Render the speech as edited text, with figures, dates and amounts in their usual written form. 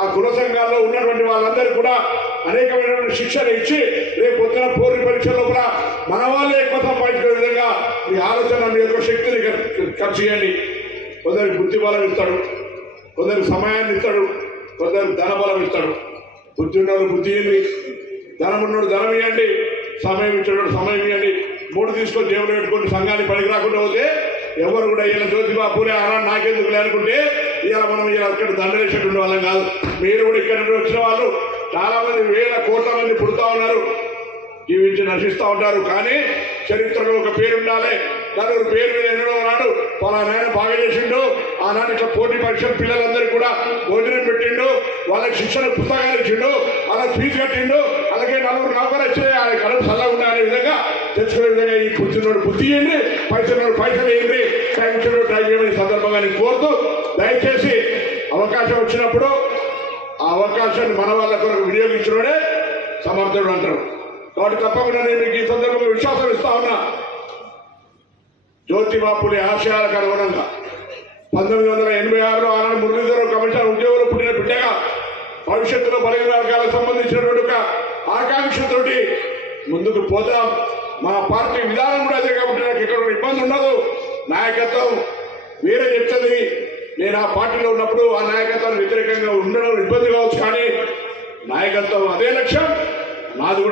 ఆ కుల సంఘాల్లో ఉన్నటువంటి వాళ్ళందరూ కూడా అనేకమైనటువంటి శిక్షణ ఇచ్చి రేపు పొద్దున పోటీ పరీక్షల్లో కూడా మన వాళ్ళే ఎక్కువ సంపాదించుకునే విధంగా మీ ఆలోచన మీ యొక్క శక్తిని ఖర్చు చేయండి. కొందరికి బుద్ధి బలం ఇస్తాడు, కొందరికి సమయాన్ని ఇస్తాడు, కొందరికి ధన బలం ఇస్తాడు. బుద్ధి ఉన్నోడు బుద్ధి ఇవ్వండి, ధనం ఉన్నోడు ధనం ఇవ్వండి, సమయం ఇచ్చేవాడు సమయం ఇవ్వండి. మూడు తీసుకొని దేవుడు పెట్టుకొని సంఘాన్ని పనికి రాకుండా పోతే ఎవరు కూడా ఇలా జ్యోతిబా పూలే ఆనాడు నాకెందుకు లేనుకుంటే ఇలా మనం ఇలా ఇక్కడ దండలేసేట్టు ఉండే వాళ్ళం కాదు. మీరు కూడా ఇక్కడ నుండి వచ్చిన వాళ్ళు చాలా మంది వేల కోట్ల మంది పుడుతూ ఉన్నారు, జీవించి నశిస్తూ ఉంటారు. కానీ చరిత్రలో ఒక పేరు ఉండాలి. నలుగురు పేరు మీద ఎన్నడో నాడు పలానాయన బాగా చేసిండు, ఆనాడు ఇట్లా పోటీ పరీక్షలు పిల్లలందరికీ కూడా భోజనం పెట్టిండు, వాళ్ళకి శిక్షణ పుస్తకాలు ఇచ్చిండు, వాళ్ళకి ఫీజు కట్టిండు, అలాగే నలుగురు నౌకలు వచ్చి ఆయన కడుపు చల్లగా ఉండే అనే విధంగా తెచ్చుకునే విధంగా ఈ బుద్ధినోడు బుద్ధి చేయండి, పైసలు పైసలు వేయండి, టైం ఇచ్చినోడు టైం చేయమని సందర్భంగా నేను కోరుతూ దయచేసి అవకాశం వచ్చినప్పుడు ఆ అవకాశాన్ని మన వాళ్ళ కొరకు వినియోగించినోడే సమర్థుడు అంటారు. కాబట్టి తప్పకుండా నేను మీకు ఈ సందర్భంగా విశ్వాసం ఇస్తా ఉన్నా. జ్యోతిబా పూలే ఆశయాలకు అనుగుణంగా 1986లో ఆనాడు మురళీధర్ కమిషన్ ఉద్యోగులు పుట్టిన బిడ్డగా భవిష్యత్తులో బలహీన వర్గాలకు సంబంధించినటువంటి ఒక ఆకాంక్షతోటి ముందుకు పోతాం. మా పార్టీ విధానం కూడా అదే కాబట్టి నాకు ఇక్కడ ఇబ్బంది ఉండదు. నాయకత్వం వేరే చెప్తుంది. నేను ఆ పార్టీలో ఉన్నప్పుడు ఆ నాయకత్వానికి వ్యతిరేకంగా ఉండడం ఇబ్బంది కావచ్చు, కానీ నాయకత్వం అదే లక్ష్యం నాది కూడా.